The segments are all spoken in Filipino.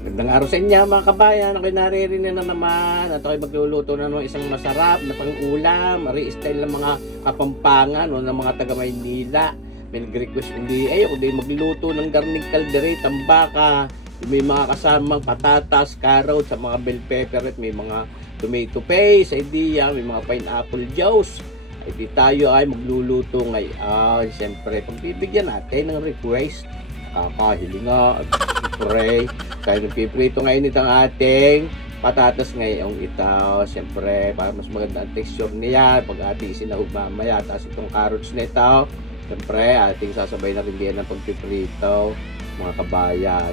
Magandang araw sa inyo mga kabayan. Ako'y naririnig na naman at ako'y magluluto na ng isang masarap na pang-ulam. Style ng mga Kapampangan o ng mga taga Maynila. May nag-request hindi kundi magluto ng garning caldereta, tambaka. May mga kasamang patatas, carrot, sa mga bell pepper at may mga tomato paste, idea, may mga pineapple juice. Ay di tayo ay magluluto ngayon. Siyempre, pagbibigyan natin ng request. Kakahiling nga, siyempre. Kaya nagpiprito ngayon itong ating patatas ngayong ito. Siyempre, para mas maganda ang texture niya pag ating sinahog mamaya. Tapos itong carrots nito, siyempre, ating sasabay na rin din ng pagpiprito, mga kabayan.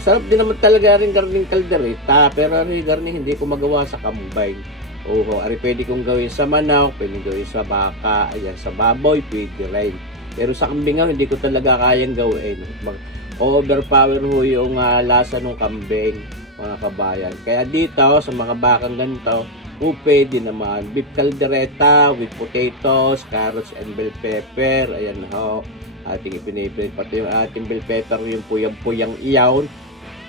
Sarap din naman talaga rin garning caldereta, pero garning hindi ko magawa sa kambay. Pwede kong gawin sa manok, pwede gawin sa baka, ayan, sa baboy, pwede rin. Pero sa kambing hindi ko talaga kayang gawin. Overpower ho yung lasa ng kambing, mga kabayan. Kaya dito, sa mga bakang ganito, pwede naman. Beef caldereta with potatoes, carrots, and bell pepper. Ayan ho. Ating ipiniprito. Pati yung ating bell pepper, yung puyang-puyang iyaw.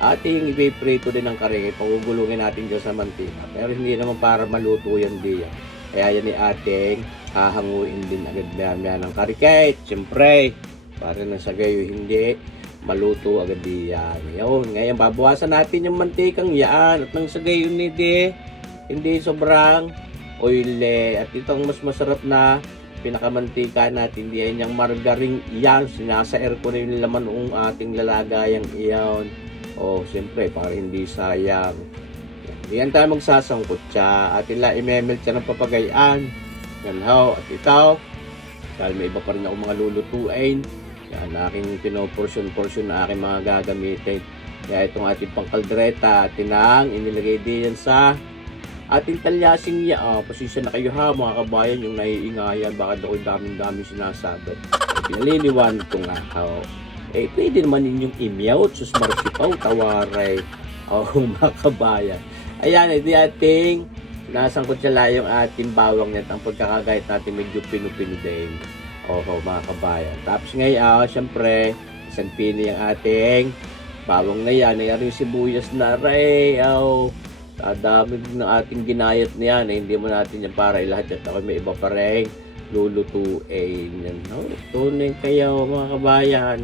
Ating ipiprito din ng kare. Pagugulungin natin dyan sa mantika. Pero hindi naman para maluto yan diyan. Kaya yan ating hahanguin din agad yan ng karikate. Siyempre, para na sa gayo hindi maluto agad yan. Ngayon, babawasan natin yung mantikang yan. At nang sa gayo hindi sobrang oily. At itong mas masarap na pinakamantika natin, diyan yung margarine yan. Sinasair ko na yung laman ng ating lalagayang iyon. Siyempre, para hindi sayang. Diyan tayo magsasangkot siya. At imemelt siya ng papagayaan. Yan ho. At ito, dahil may iba pa rin ako mga lulutuin. Yan, aking pinoportion na aking mga gagamitin. Kaya itong ating pangkaldereta, tinang, inilagay din sa ating talyasing niya. Pasisya na kayo ha, mga kabayan, yung naiingayan. Baka ako'y daming sinasabi. Pinaliliwan ko nga. Pwede naman ninyong imyaw, sus marsipaw, tawaray. Mga kabayan. Ayan, ito ating nasangkot siya yung ating bawang net. Ang pagkakagayat natin medyo pinupino din. Mga kabayan. Tapos ngayon, syempre, isang pini yung ating bawang na yan. Ayan yung sibuyas na ray. Dami ng ating ginayat na yan. Hindi mo natin yan para ilahat. At ako may iba pa rin lulutuin. Yan. Tunay kayo, mga kabayan.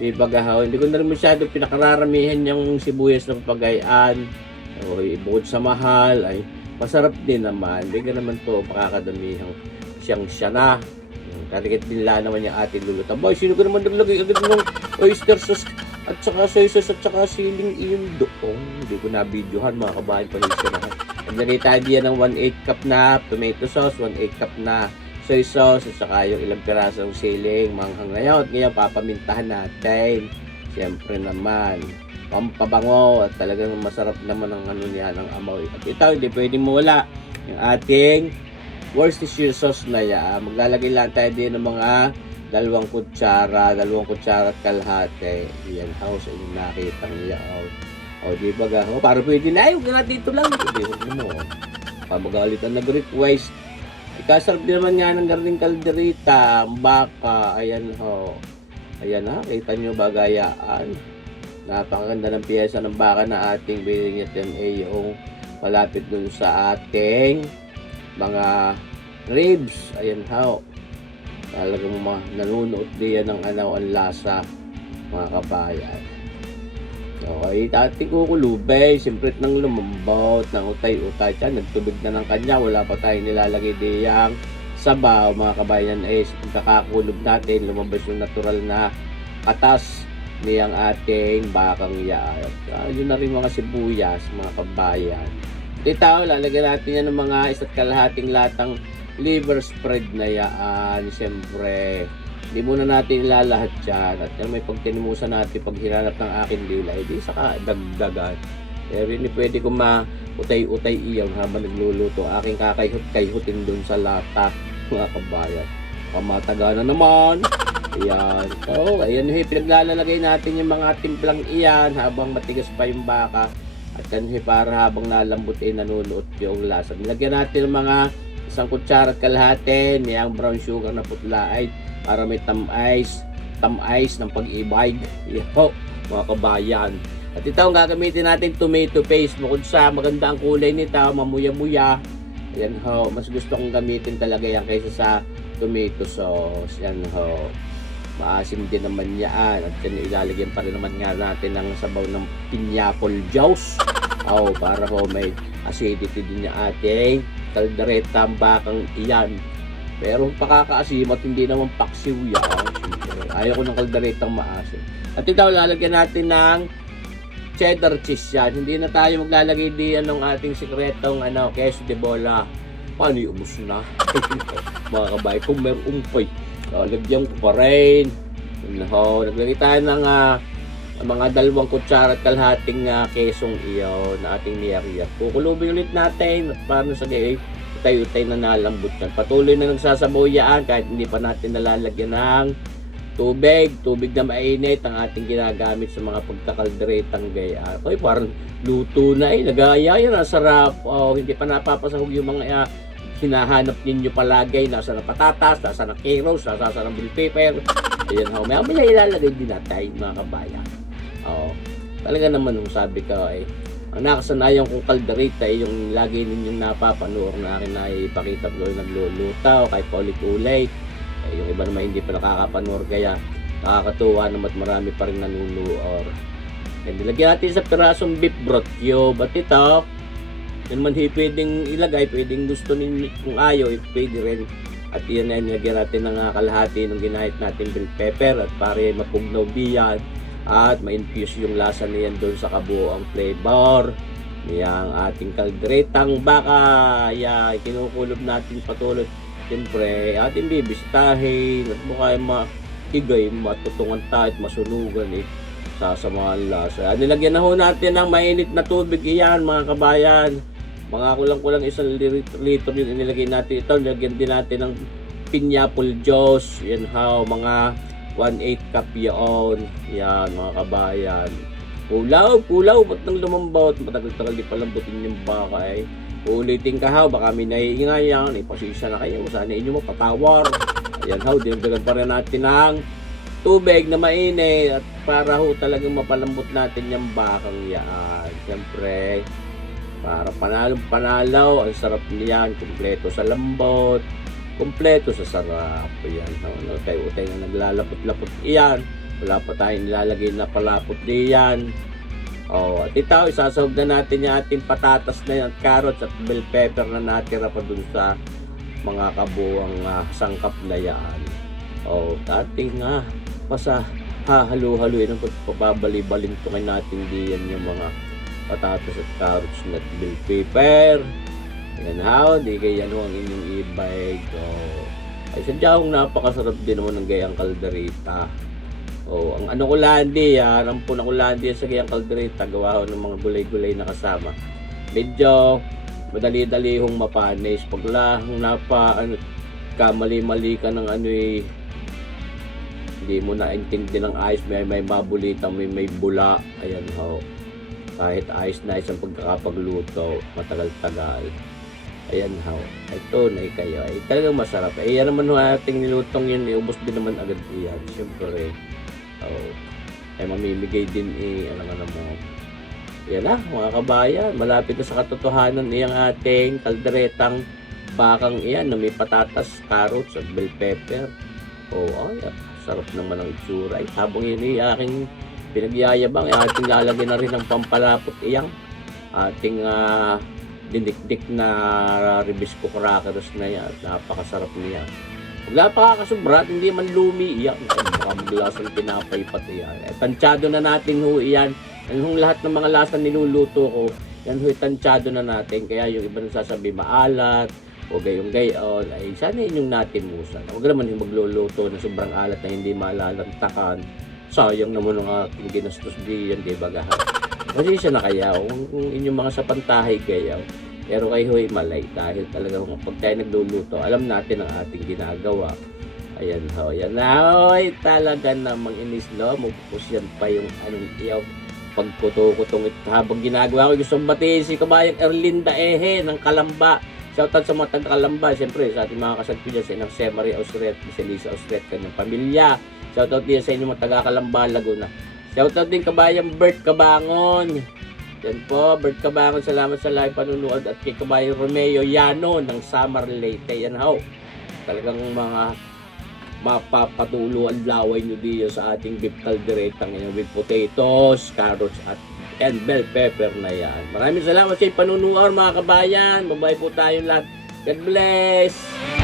Ibagahaw. Hindi ko na rin masyado pinakararamihan yung sibuyas na papagayaan. Bukod sa mahal, ay masarap din naman. Hindi ka naman to makakadamihang siyang siya na. Karikit nila naman yung ating luluto. Boy, sino ko naman naglagay agad ng oyster sauce at saka soy sauce at saka siling iyon doon. Hindi ko na videohan, mga kabahan pa rin siya na. At nalita diyan ng 1/8 cup na tomato sauce, 1/8 cup na soy sauce at saka yung ilang pirasong siling manghang ngayon. Ngayon papamintahan natin. Siyempre naman pampabango at talagang masarap naman ang niya ng amoy. At ito hindi pwedeng mawala yung ating Worcestershire sauce na yan. Maglalagay lang tayo din ng mga 2 kutsara at kalahati. Yan sa inyong nakita niya. Di ba ga? Para pwede na yung dito lang. Hindi mo. Pamagalit ang nag-request. Ikasarap din naman nga ng garning caldereta, baka, ayan ho. Ayan ha, kita nyo bagayaan. Napakaganda ng piyesa ng baka na ating binigyan yan yung malapit dun sa ating mga ribs. Ayan ho. Talagang nanunuot diyan ng ang lasa, mga kabayan. Ating kukulubay, siyempre nang lumambot, nang utay-utay siya, nagtubig na ng kanya, wala pa tayong nilalagay diyang sabaw, mga kabayan. Kakakulog natin, lumabas yung natural na katas niyang ating bakang yan. Yun na rin mga sibuyas, mga kabayan. Dito, lalagyan natin yan ng mga 1.5 latang liver spread na yan. Siyempre, hindi muna natin ilalahat yan. At yan may pagtinimusan natin pag hinanap ng aking dila, hindi saka dagdagan. Pero hindi pwede ko ma-utay-utay iyan habang nagluluto. Aking kakayhut-kayhutin dun sa lata, mga kabayan. Pamataga na naman. Ayan. Ayan pinaglalagay natin yung mga timplang iyan habang matigas pa yung baka. At yan para habang nalambot nanunuot yung lasa. Nilagyan natin ng mga 1 kutsara at kalahati, mayang brown sugar na putla ay para may tamis ng pag-ibig. mga kabayan. At ito ang gagamitin natin, tomato paste. Bukod sa maganda ang kulay nito, mamuya-muya. Ayan ho, mas gusto kong gamitin talaga yan kaysa sa tomato sauce. Yan ho, maasim din naman yan. At yan, ilalagyan pa rin naman nga natin ng sabaw ng pineapple juice. Para ho may acidity din yung ating kalderetang bakang iyan. Pero pakakaasim at hindi naman paksiw yan. Ayaw ko ng kalderetang maasim. At ito, lalagyan natin ng cheddar cheese yan. Hindi na tayo maglalagay diyan ng ating sikretong queso de bola. Paano ubos na? Mga kabay, kung meron umpay, lalagyan ko pa rin. Naglagay tayo ng mga 2 kutsara at kalahating kesong iyo na ating niyariyak. Kukulubin ulit natin at para sa gay, utay-utay na nalambot yan. Patuloy na nagsasabaw yan kahit hindi pa natin nalalagyan ng tubig na mainit ang ating ginagamit sa mga pagkakalderetang gaya. Parang luto na nagaya yan, sarap. Hindi pa napapasahog yung mga hinahanap ninyo palagay. Nasa na patatas, nasa na keros, nasa na bell pepper. Ayan ho, may ilalagay din natin mga kabayan. Talaga naman nung sabi ko ang nakasanayan kong kaldereta yung lagi ninyong napapanood na akin na ipakita ko nagluluto kahit paulit-ulit. Yung iba naman hindi pa nakakapanood kaya nakakatuwa naman at marami pa rin nanunood. Nilagyan natin sa pirasong beef broth cube. At ito, yun man pwedeng ilagay, pwedeng gusto ninyo kung ayaw, pwede rin. At yan na nilagyan natin ng kalahati ng ginahit natin bell pepper at para mapugnaw diyan at ma-infuse yung lasa niyan doon sa kabuoang flavor niyang ating kalderetang baka. Kinukulob natin patuloy. Siyempre, ating bibisitahin at mukha maigay, matutungan tayo at masunugan sasamahan lasa. Nilagyan na ho natin ng mainit na tubig iyan mga kabayan. Mga kulang-kulang 1 litro yung inilagay natin. Ito, nilagyan din natin ng pineapple juice. Yan ho, mga 1/8 cup yun. Yan mga kabayan. Kulaw, ba't nang lumambot? Matagal-tagal di palambutin yung baka Ulitin ka ha, baka may naiingayan, ipasisa na kayo, sana inyo mapatawar. Ayan ha, dinagdagan pa rin natin ng tubig na mainit at para ho talagang mapalambot natin yung bakang yan. Siyempre, para panalo, ang sarap niyan, kumpleto sa lambot, kumpleto sa sarap. Ayan ha, tayo-tayo na naglalapot-lapot iyan, wala pa tayong nilalagay na palapot diyan. At ito, isasahog na natin yung ating patatas na yan, carrots at bell pepper na natira pa dun sa mga kabuang sangkap na yan. Ating halo-haloin ang pababali-balintungin natin diyan yung mga patatas at carrots at bell pepper. Yan ha, di kayan ang inyong ibig. Ay sadyang napakasarap din naman ng gayang kaldereta. Ang kulandi, rampon na kulandi sa gayang kaldereta, gawa ho ng mga gulay-gulay na kasama. Medyo madali-dali hong mapanis. Pag lang mali-mali ka ng hindi mo na intindi ng ayos, may mabulita, may bula. Ayan ho. Kahit ayos na isang pagkakapagluto, matagal-tagal. Ayan ho. Ito na kayo. Talagang masarap. Yan naman ho ating nilutong yun. Ubos din naman agad yan. Siyempre. Mamimigay din mo. Yan na mga kabayan, malapit na sa katotohanan niyang ating kalderetang bakang iyan na may patatas, carrots at bell pepper. Sarap naman ang itsura. Habang yun aking pinagyayabang, ating lalagyan na rin ng pampalapot iyang ating dinikdik na ribisco crackers na yan. Napakasarap niya. Wala pa kakasubra, hindi man lumi iyan. Baka maglasang tinapay pati yan. Tansyado na natin ho iyan. Yan lahat ng mga lasa niluluto ko, yan ho tansyado na natin. Kaya yung iba nagsasabi maalat o gayong-gayon, ay sana inyong natin musan. Huwag naman yung magluluto na sobrang alat na hindi maalalantakan. Sayang naman ang ating ginastos diyan, di ba gahan? Kasi siya na kaya, kung inyong mga sapantahay gayaw. Pero kayo ay malay dahil talaga pag tayo nagluluto, alam natin ang ating ginagawa. Ayan ho, yan na. Talaga namang inis no. Mupupus yan pa yung iyaw. Pagkuto-kutong ito. Habang ginagawa ko, gusto batiin si kabayang Erlinda ng Kalamba. Shoutout sa mga taga-Kalamba. Siyempre, sa ating mga kasagpi dyan sa inang Semari Ausret, si Lisa Ausret, kanyang pamilya. Shoutout din sa inyong mga taga-Kalamba, Laguna. Shoutout din kabayang Bert Cabangon. Yan po, Bert Cabangon, salamat sa live panunood at kay kabayang Romeo Yano ng Samar Leyte. Yan ho. Talagang mga mapapatulo ang laway nyo dito sa ating beef calderetang yan with potatoes, carrots and bell pepper na yan. Maraming salamat sa panunood mga kabayan. Bye-bye po tayong lahat. God bless!